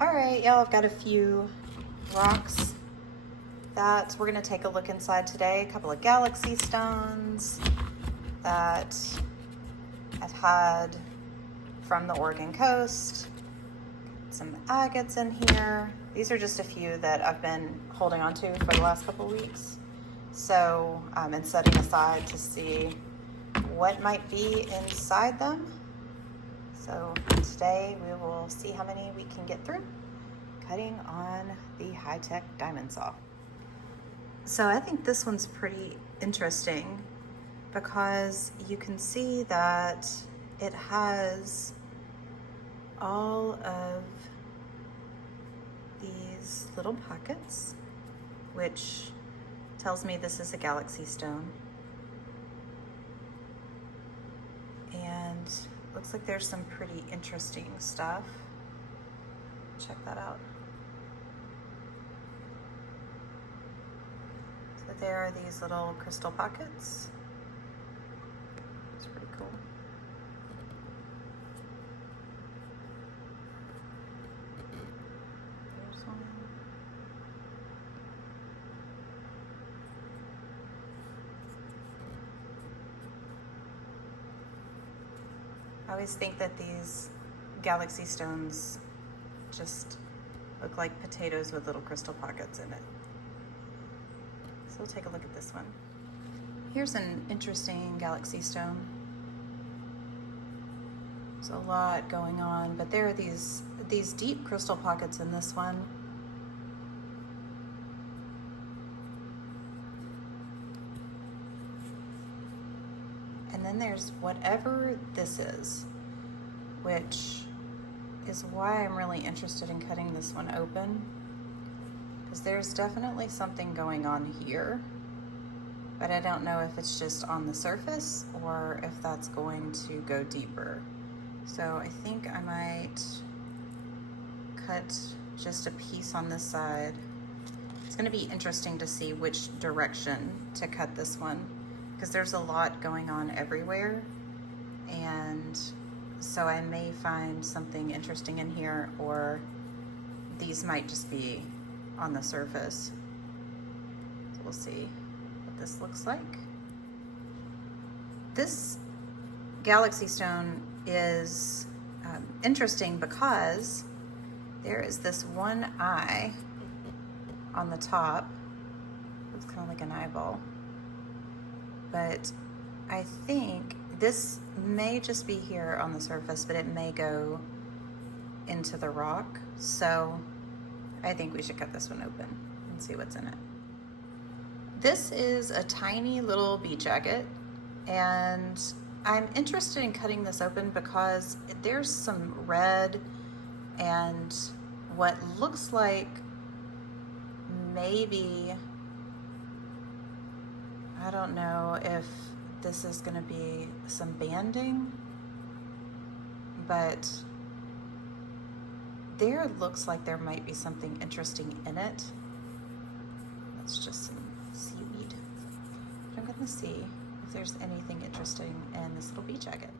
All right, y'all, I've got a few rocks that we're gonna take a look inside today. A couple of galaxy stones that I've had from the Oregon coast, some agates in here. These are just a few that I've been holding on to for the last couple of weeks. So, and setting aside to see what might be inside them. So today we will see how many we can get through cutting on the high-tech diamond saw. So I think this one's pretty interesting because you can see that it has all of these little pockets, which tells me this is a galaxy stone. And looks like there's some pretty interesting stuff. Check that out. So there are these little crystal pockets. It's pretty cool. There's one. I always think that these galaxy stones just look like potatoes with little crystal pockets in it. So we'll take a look at this one. Here's an interesting galaxy stone. There's a lot going on, but there are these deep crystal pockets in this one. And then there's whatever this is, which is why I'm really interested in cutting this one open, because there's definitely something going on here, but I don't know if it's just on the surface or if that's going to go deeper. So I think I might cut just a piece on this side. It's going to be interesting to see which direction to cut this one, because there's a lot going on everywhere, and so I may find something interesting in here, or these might just be on the surface. So we'll see what this looks like. This galaxy stone is interesting because there is this one eye on the top. It's kind of like an eyeball. But I think this may just be here on the surface, but it may go into the rock. So I think we should cut this one open and see what's in it. This is a tiny little beach agate, and I'm interested in cutting this open because there's some red and what looks like maybe, I don't know if this is going to be some banding, but there looks like there might be something interesting in it. That's just some seaweed. But I'm going to see if there's anything interesting in this little beach agate.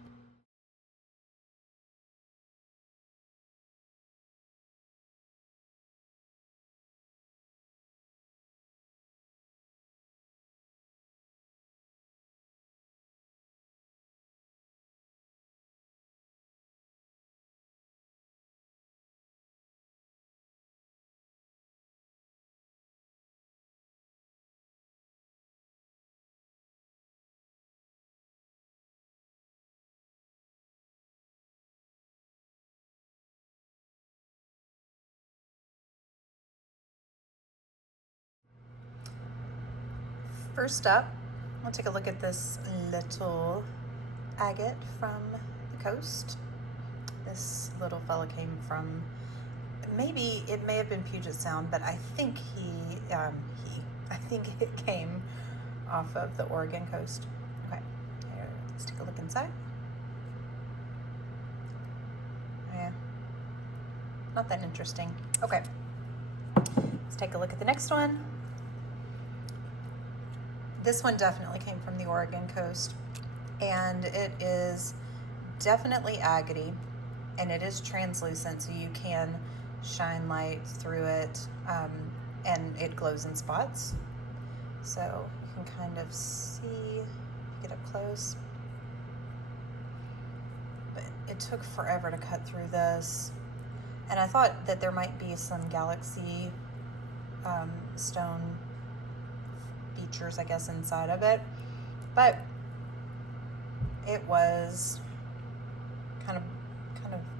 First up, we'll take a look at this little agate from the coast. This little fella came from, maybe it may have been Puget Sound, but I think I think it came off of the Oregon coast. Okay, here, let's take a look inside. Yeah, not that interesting. Okay, let's take a look at the next one. This one definitely came from the Oregon coast, and it is definitely agate, and it is translucent, so you can shine light through it, and it glows in spots. So you can kind of see, get up close. But it took forever to cut through this. And I thought that there might be some galaxy stone features, I guess, inside of it. But it was kind of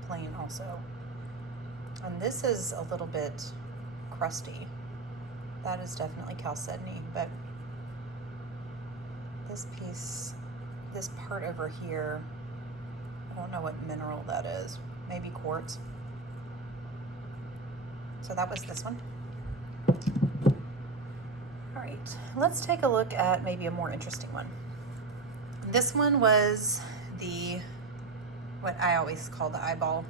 plain also. And this is a little bit crusty. That is definitely chalcedony, but this piece, this part over here, I don't know what mineral that is. Maybe quartz. So that was this one. All right, let's take a look at maybe a more interesting one. This one was what I always call the eyeball.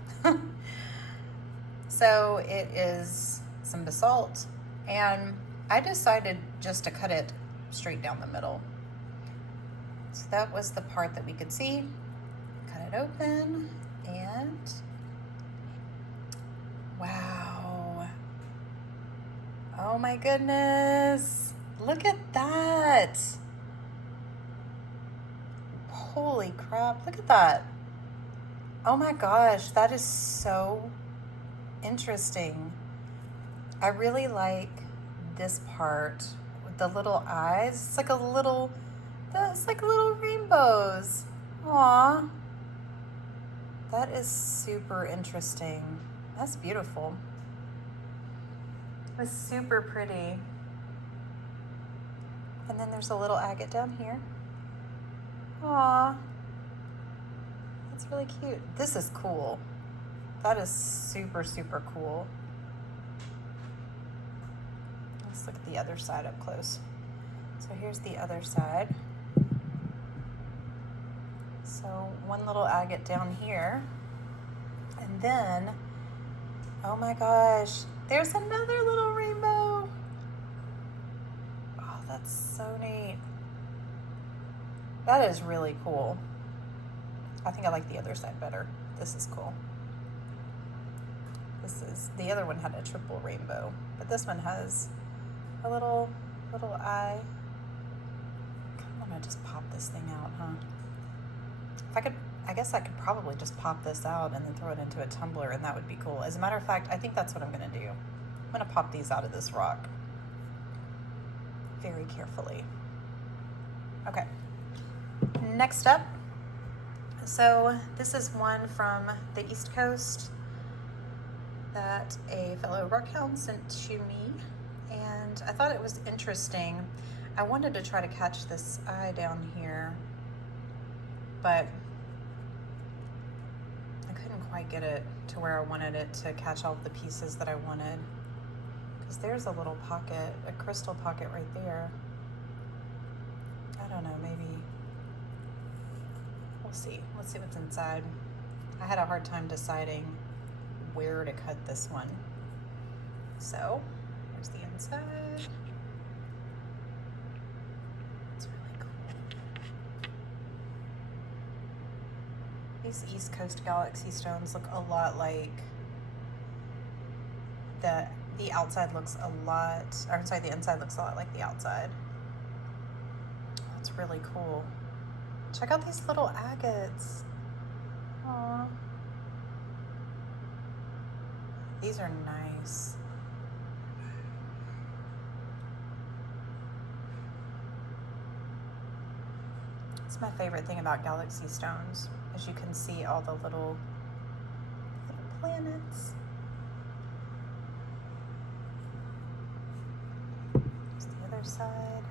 So it is some basalt, and I decided just to cut it straight down the middle. So that was the part that we could see. Cut it open, and wow. Oh my goodness. Look at that. Holy crap, look at that. Oh my gosh, that is so interesting. I really like this part with the little eyes. It's like little rainbows. Aw. That is super interesting. That's beautiful. It's super pretty. And then there's a little agate down here. Aw. That's really cute. This is cool. That is super, super cool. Let's look at the other side up close. So here's the other side. So one little agate down here. And then, oh my gosh, there's another little rainbow. Oh, that's so neat. That is really cool. I think I like the other side better. This is cool. The other one had a triple rainbow, but this one has a little eye. I kind of want to just pop this thing out, huh? If I could, I guess I could probably just pop this out and then throw it into a tumbler, and that would be cool. As a matter of fact, I think that's what I'm going to do. I'm going to pop these out of this rock very carefully. Okay. Next up, so this is one from the East Coast that a fellow rockhound sent to me, and I thought it was interesting. I wanted to try to catch this eye down here, but I couldn't quite get it to where I wanted it to catch all the pieces that I wanted, because there's a little pocket, a crystal pocket right there. I don't know, maybe we'll see. Let's see what's inside. I had a hard time deciding where to cut this one. So here's the inside. It's really cool. These East Coast Galaxy stones look a lot like the outside looks a lot, or I'm sorry, the inside looks a lot like the outside. That's really cool. Check out these little agates. Aww. These are nice. It's my favorite thing about galaxy stones, as you can see all the little planets. Here's the other side.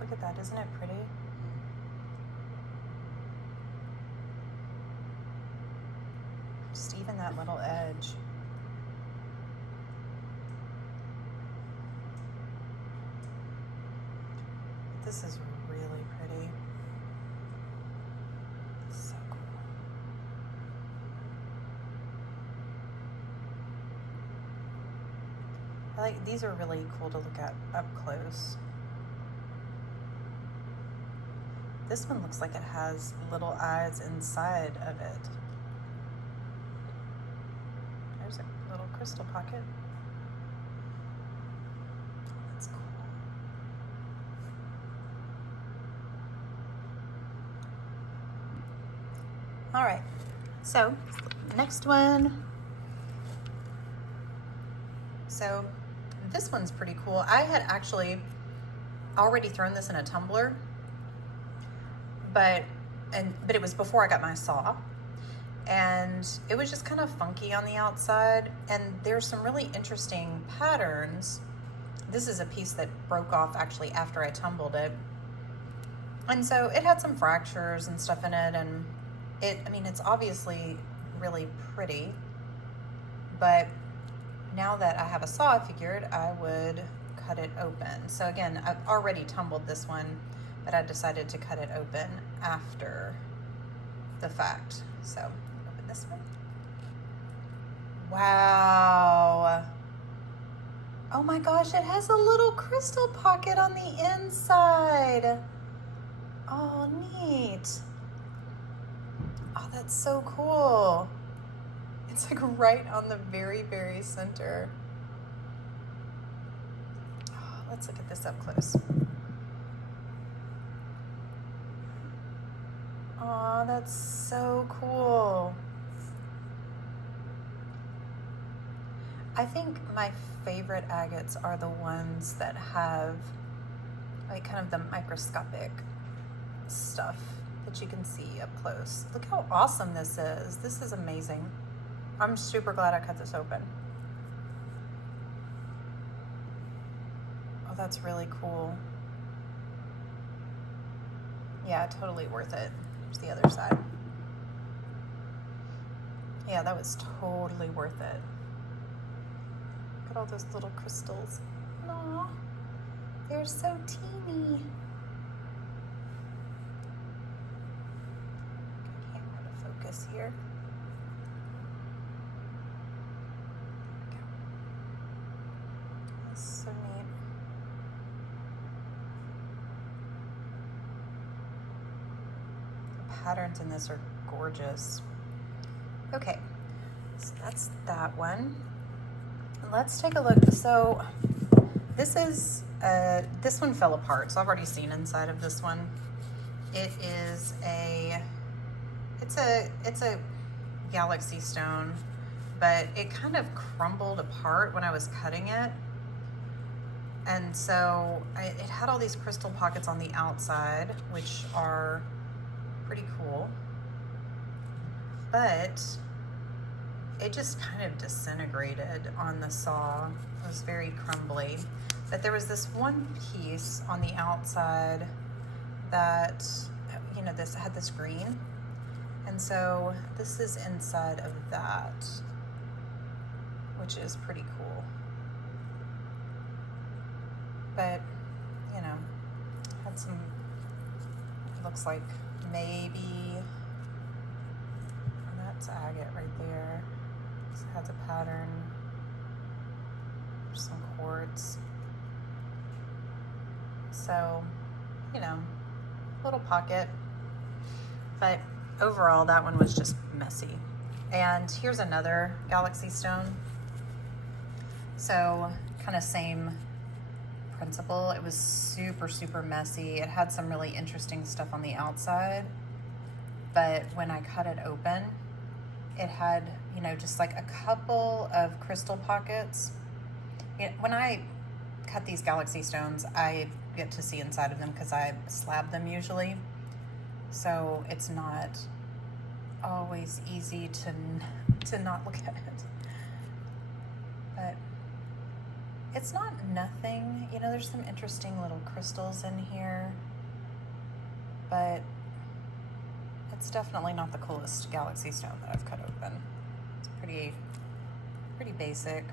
Look at that, isn't it pretty? Just even that little edge. This is really pretty. So cool. These are really cool to look at up close. This one looks like it has little eyes inside of it. There's a little crystal pocket. That's cool. All right, so next one. So this one's pretty cool. I had actually already thrown this in a tumbler, but it was before I got my saw, and it was just kind of funky on the outside, and there's some really interesting patterns. This is a piece that broke off actually after I tumbled it, and so it had some fractures and stuff in it, and it's obviously really pretty, but now that I have a saw, I figured I would cut it open. So again, I've already tumbled this one, but I decided to cut it open after the fact. So open this one. Wow. Oh my gosh, it has a little crystal pocket on the inside. Oh, neat. Oh, that's so cool. It's like right on the very, very center. Oh, let's look at this up close. Oh, that's so cool. I think my favorite agates are the ones that have like kind of the microscopic stuff that you can see up close. Look how awesome this is. This is amazing. I'm super glad I cut this open. Oh, that's really cool. Yeah, totally worth it. Here's the other side. Yeah, that was totally worth it. Look at all those little crystals. Aw, they're so teeny. Camera to focus here. That's so neat. The patterns in this are gorgeous. Okay, so that's that one. Let's take a look. So this is this one fell apart, so I've already seen inside of this one. It's a galaxy stone, but it kind of crumbled apart when I was cutting it, and so it had all these crystal pockets on the outside, which are pretty cool, but it just kind of disintegrated on the saw. It was very crumbly. But there was this one piece on the outside that, this had this green. And so this is inside of that, which is pretty cool. But, had some, looks like maybe, and that's agate right there. It has a pattern. There's some quartz. So, little pocket. But overall, that one was just messy. And here's another galaxy stone. So, kind of same principle. It was super, super messy. It had some really interesting stuff on the outside. But when I cut it open, it had, just like a couple of crystal pockets. When I cut these galaxy stones, I get to see inside of them because I slab them usually. So it's not always easy to not look at it. But it's not nothing. There's some interesting little crystals in here. But it's definitely not the coolest galaxy stone that I've cut open. It's pretty basic.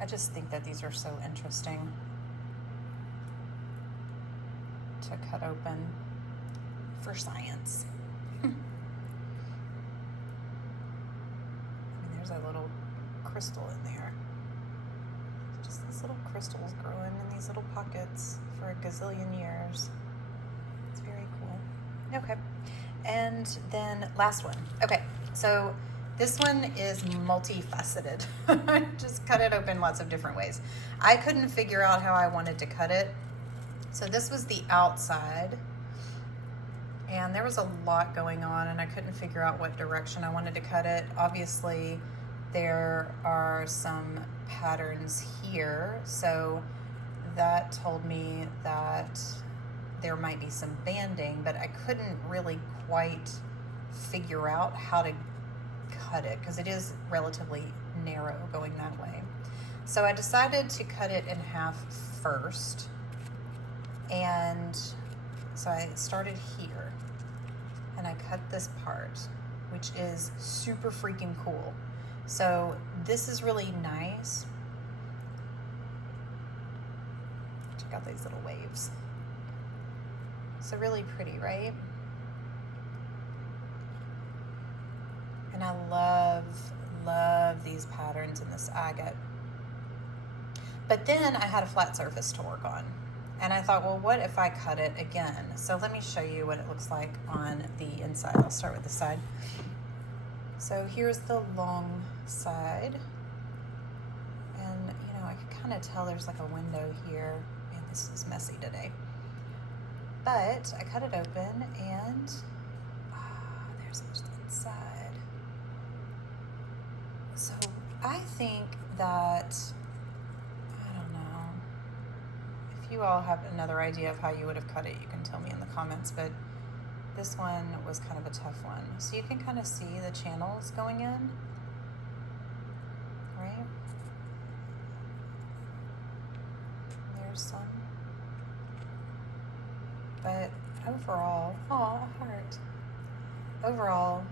I just think that these are so interesting to cut open for science. There's a little crystal in there. Just these little crystals growing in these little pockets for a gazillion years. It's very Okay. And then last one. Okay, so this one is multifaceted. I just cut it open lots of different ways. I couldn't figure out how I wanted to cut it. So this was the outside, and there was a lot going on, and I couldn't figure out what direction I wanted to cut it. Obviously, there are some patterns here, so that told me that there might be some banding, but I couldn't really quite figure out how to cut it because it is relatively narrow going that way. So I decided to cut it in half first, and so I started here and I cut this part, which is super freaking cool. So this is really nice. Check out these little waves. So really pretty, right? And I love these patterns in this agate. But then I had a flat surface to work on. And I thought, well, what if I cut it again? So let me show you what it looks like on the inside. I'll start with the side. So here's the long side. And, you know, I can kind of tell there's like a window here. Man, this is messy today. But I cut it open, and there's the inside. So I think that, I don't know, if you all have another idea of how you would have cut it, you can tell me in the comments, but this one was kind of a tough one. So you can kind of see the channels going in, right? There's some. But overall, a heart. Overall,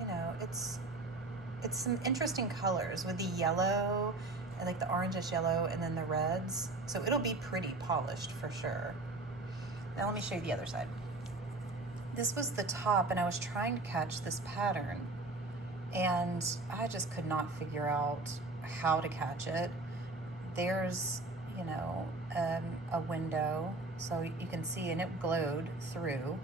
you know, it's some interesting colors with the yellow, and like the orangish yellow, and then the reds. So it'll be pretty polished for sure. Now let me show you the other side. This was the top, and I was trying to catch this pattern, and I just could not figure out how to catch it. There's, you know, a window, so you can see, and it glowed through.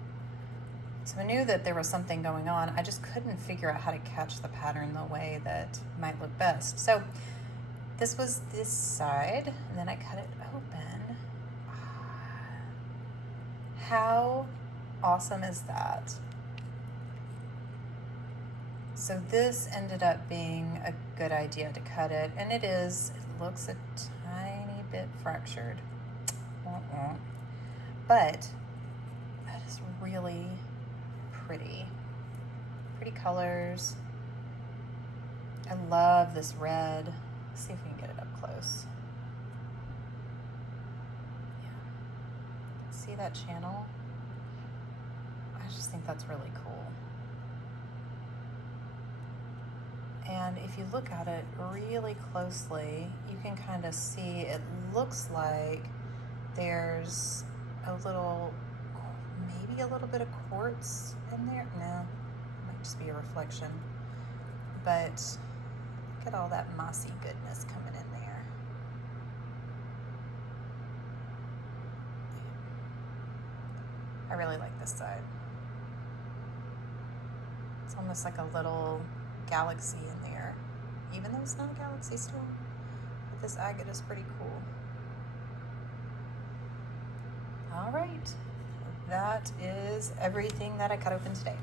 So I knew that there was something going on. I just couldn't figure out how to catch the pattern the way that might look best. So this was this side, and then I cut it open. How awesome is that? So this ended up being a good idea to cut it, and it looks a tiny bit fractured. But that is really pretty. Pretty colors. I love this red. Let's see if we can get it up close. Yeah. See that channel? I just think that's really cool. And if you look at it really closely, you can kind of see it looks like there's a little, maybe a little bit of quartz in there. No, it might just be a reflection. But look at all that mossy goodness coming in there. I really like this side. It's almost like a little galaxy in there, even though it's not a galaxy still. But this agate is pretty cool. All right, that is everything that I cut open today.